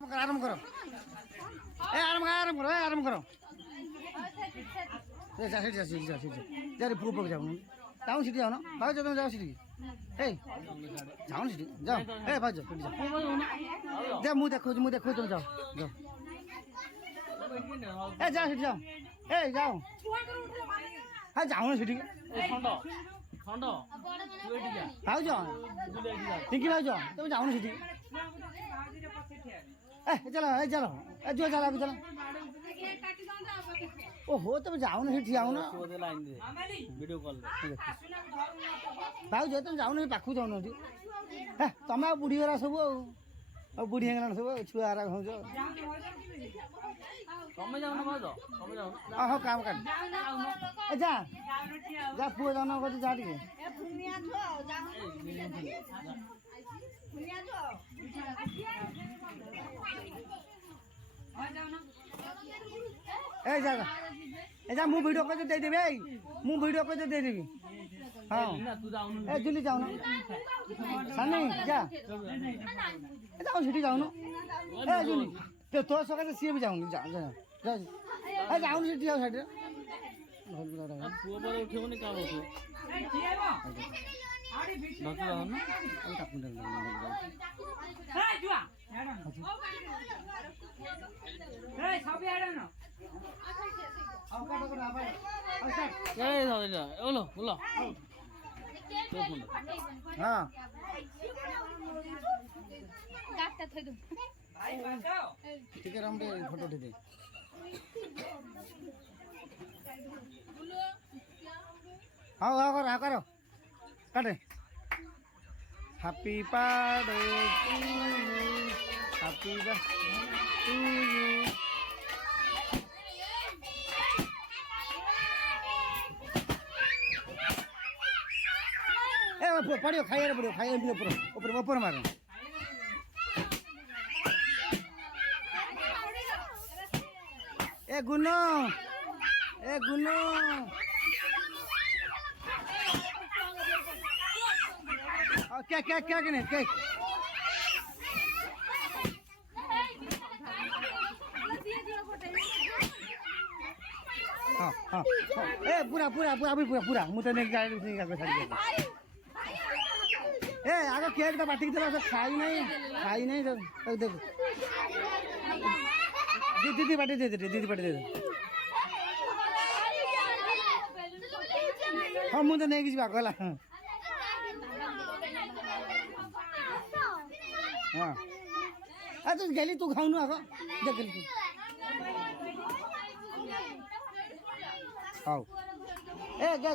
आराम करो आराम करो आराम करो जा रे पुक जाओ जाओ सीटी जाओ ना भाई तुम जाओ सीटी जाओ सीटी जाओ भाई जाओ जा मुँह देखो तुम जाओ जाओ जाओ सीटी जाओ जाओ हाँ जाओ ना सीटी भाई जाओ पिंकी भाई जाओ तुम जाओ ना सीटी चलो चलो जो चलो अभी चलो ओहो तुम जाओ ना ठीक आओ ना भाई जो तुम जाओ ना पाखु जाओ ना तुम बुढ़ी गरा सब बुढ़ी हो सब छुआ हो हाँ काम कर जा जा पुआ जाना जा टे जा मु वीडियो को दे देबे मु वीडियो को दे देबी हां जल्दी जाओ ना सानी जा जाओ छुट्टी जाओ ना जल्दी तो तो सका से भी जाऊंगी जा जा जाओ छुट्टी जाओ साइड पुआ पर उठेबनी का हो बाकी रहो ना हम काट दे जुआ सब यार ना बोलो बोलो हाँ ठीक है हम फोटो उठे दे हाँ हाँ करो काटे happy birthday to you happy birthday to you पड़ियो खाइए ऊपर ऊपर मारो ए गुनो क्या क्या क्या क्या केक हाँ हाँ ए पूरा पूरा पूरा अभी पूरा पूरा मुझे नहीं गाड़ी ए आगे केक तो बाटी की तरह से खाई नहीं तो देखो दीदी बाटी दे हाँ मुझे नहीं किसी बात गला हाँ तू गेली तू खाऊ ना देख गेली तू हाँ ए